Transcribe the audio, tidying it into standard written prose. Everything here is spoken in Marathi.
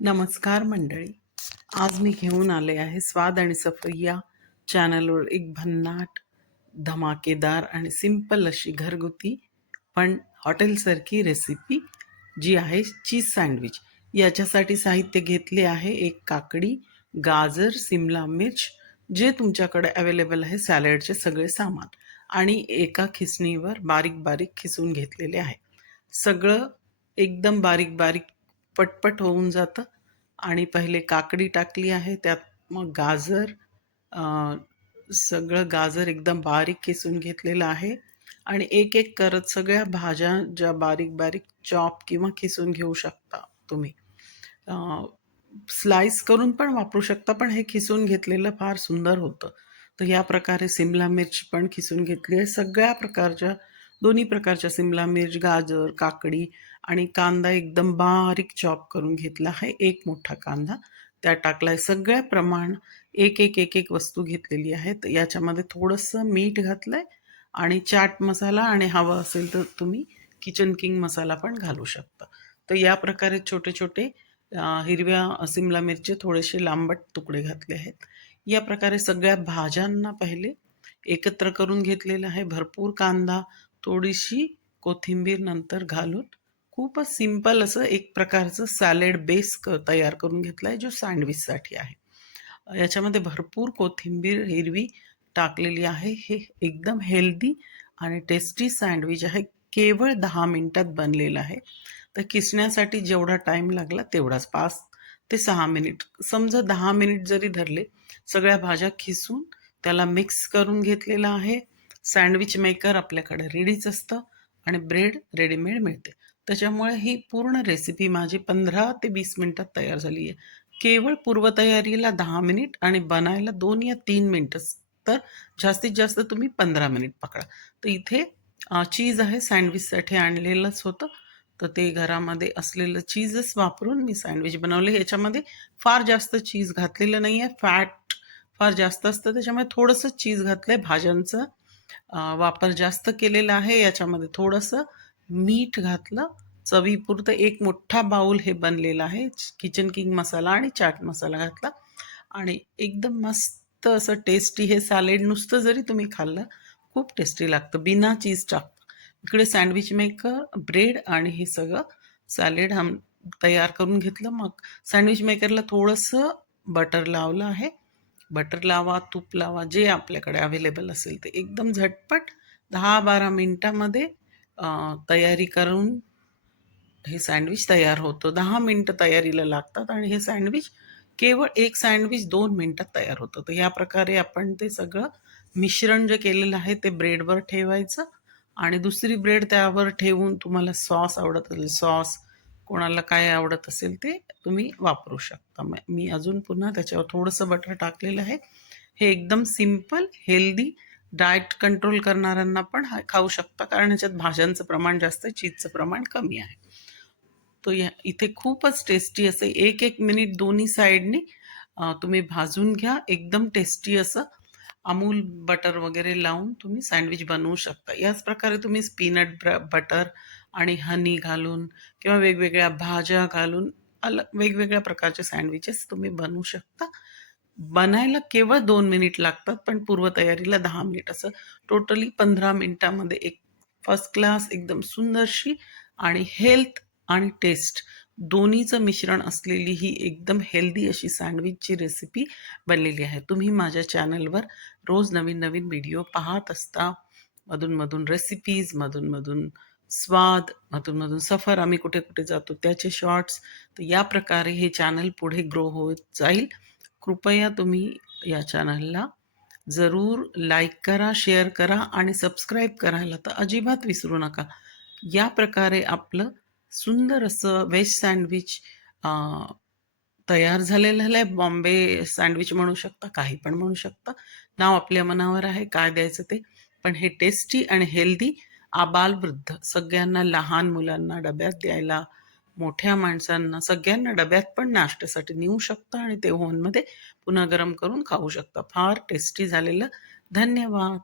नमस्कार मंडळी. आज मी घेऊन आले आहे स्वाद आणि सफाई या चॅनलवर एक भन्नाट, धमाकेदार आणि सिंपल अशी घरगुती पण हॉटेलसारखी रेसिपी जी आहे चीज सँडविच. याच्यासाठी साहित्य घेतले आहे एक काकडी, गाजर, सिमला मिर्च, जे तुमच्याकडे अवेलेबल आहे सॅलडचे सगळे सामान आणि एका खिसणीवर बारीक बारीक खिसून घेतलेले आहे. सगळं एकदम बारीक बारीक पटपट होऊन जातं. आणि पहिले काकडी टाकली आहे, त्यात मग गाजर, अ, सगळं गाजर एकदम बारीक किसून घेतलेलं आहे आणि एक एक करत सगळ्या भाज्या ज्या बारीक बारीक चॉप किंवा किसून घेऊ शकता तुम्ही. स्लाइस करून पण वापरू शकता, पण हे खिसून घेतलेलं फार सुंदर होतं. तर या प्रकारे सिमला मिर्च पण खिसून घेतली आहे. सगळ्या प्रकारच्या, दोन्ही प्रकारच्या सिमला मिर्च, गाजर, काकडी आणि कांदा एकदम बारीक चॉप करून घेतला आहे. एक मोठा कांदा त्यात टाकलाय. सगळ्या प्रमाण एक एक वस्तू घेतलेली आहे. तर याच्यामध्ये थोडंसं मीठ घातलंय आणि चाट मसाला, आणि हवा असेल तर तुम्ही किचन किंग मसाला पण घालू शकता. तर या प्रकारे छोटे छोटे हिरव्या सिमला मिरची थोडेसे लांबट तुकडे घातले आहेत. या प्रकारे सगळ्या भाज्यांना पहिले एकत्र करून घेतलेलं आहे. भरपूर कांदा, थोडीशी कोथिंबीर नंतर घालून खूपच सिंपल असं एक प्रकारचं सॅलड बेस तयार करून घेतला आहे, जो सँडविचसाठी आहे. याच्यामध्ये भरपूर कोथिंबीर हिरवी टाकलेली आहे. हे एकदम हेल्दी आणि टेस्टी सँडविच आहे. केवळ 10 मिनिटात बनलेलं आहे. तर किसण्यासाठी जेवढा टाईम लागला तेवढाच, 5 ते 6 मिनिट. समजा 10 मिनिट जरी धरले, सगळ्या भाज्या खिसून त्याला मिक्स करून घेतलेलं आहे. सँडविच मेकर आपल्याकडे रेडीच असतं आणि ब्रेड रेडीमेड मिळते. त्याच्यामुळे ही पूर्ण रेसिपी माझी 15 ते 20 मिनिटात तयार झाली आहे. केवळ पूर्वतयारीला 10 मिनिट आणि बनायला 2 या 3 मिनिटच. तर जास्तीत जास्त तुम्ही 15 मिनिट पकडा. तर इथे चीज आहे, सँडविचसाठी आणलेलंच होतं. तर ते घरामध्ये असलेलं चीजच वापरून मी सँडविच बनवले. ह्याच्यामध्ये फार जास्त चीज घातलेलं नाही आहे. फॅट फार जास्त असतं, त्याच्यामुळे थोडंसं चीज घातलंय. भाज्यांचा वापर जास्त केलेला आहे. याच्यामध्ये थोडंसं मीठ घातलं चवीपुरतं. एक मोठा बाउल हे बनलेलं आहे. किचन किंग मसाला आणि चाट मसाला घातला आणि एकदम मस्त असं टेस्टी हे सॅलेड नुसतं जरी तुम्ही खाल्लं, खूप टेस्टी लागतं बिना चीज टाकता. इकडे सँडविच मेकर, ब्रेड आणि हे सगळं सॅलेड तयार करून घेतलं. मग सँडविच मेकरला थोडंसं बटर लावलं आहे. बटर लावा, तूप लावा, जे आपल्याकडे अवेलेबल असेल ते. एकदम झटपट 10-12 मिनिटामध्ये तयारी करून हे सँडविच तयार होतं. 10 मिनिटं तयारीला लागतात आणि हे सँडविच, केवळ एक सँडविच 2 मिनिटात तयार होतं. तर या प्रकारे आपण ते सगळं मिश्रण जे केलेलं आहे ते ब्रेडवर ठेवायचं आणि दुसरी ब्रेड त्यावर ठेवून, तुम्हाला सॉस आवडत असेल सॉस, कोणाला काय आवडत असेल ते तुम्ही वापरू शकता. मी अजून पुन्हा त्याच्यावर थोडंसं बटर टाकलेलं आहे. हे एकदम सिंपल, हेल्दी, डाएट कंट्रोल करणाऱ्यांना पण हा खाऊ शकता, कारण ह्याच्यात भाज्यांचं प्रमाण जास्त आहे, चीजचं प्रमाण कमी आहे. तो या इथे खूपच टेस्टी असं एक मिनिट दोन्ही साईडनी तुम्ही भाजून घ्या. एकदम टेस्टी असं अमूल बटर वगैरे लावून तुम्ही सँडविच बनवू शकता. याच प्रकारे तुम्ही पीनट बटर आणि हनी घालून किंवा वेगवेगळ्या भाज्या घालून वेगवेगळ्या प्रकारचे सँडविचेस तुम्ही बनवू शकता. बनायला केवळ 2 मिनिट लागतात, पण पूर्वतयारीला 10 मिनिट. असं टोटली 15 मिनिटामध्ये एक फर्स्ट क्लास, एकदम सुंदरशी आणि हेल्थ आणि टेस्ट दोन्हीचं मिश्रण असलेली ही एकदम हेल्दी अशी सँडविचची रेसिपी बनलेली आहे. तुम्ही माझ्या चॅनलवर रोज नवीन व्हिडिओ पाहत असता. मधून रेसिपीज, मधून स्वाद, मधून सफर, आम्ही कुठे जातो त्याचे शॉर्ट्स. तर या प्रकारे हे चॅनल पुढे ग्रो होत जाईल. कृपया तुम्ही या चॅनलला जरूर लाईक करा, शेअर करा आणि सबस्क्राईब करायला तर अजिबात विसरू नका. या प्रकारे आपलं सुंदर असं व्हेज सँडविच तयार झालेलं आहे. बॉम्बे सँडविच म्हणू शकता, काही पण म्हणू शकता. नाव आपल्या मनावर आहे काय द्यायचं ते. पण हे टेस्टी आणि हेल्दी, आबालवृद्ध सगळ्यांना, लहान मुलांना डब्यात द्यायला, मोठ्या माणसांना, सगळ्यांना डब्यात पण नाश्त्यासाठी नेऊ शकता आणि ते ओव्हनमध्ये पुन्हा गरम करून खाऊ शकता. फार टेस्टी झालेलं. धन्यवाद.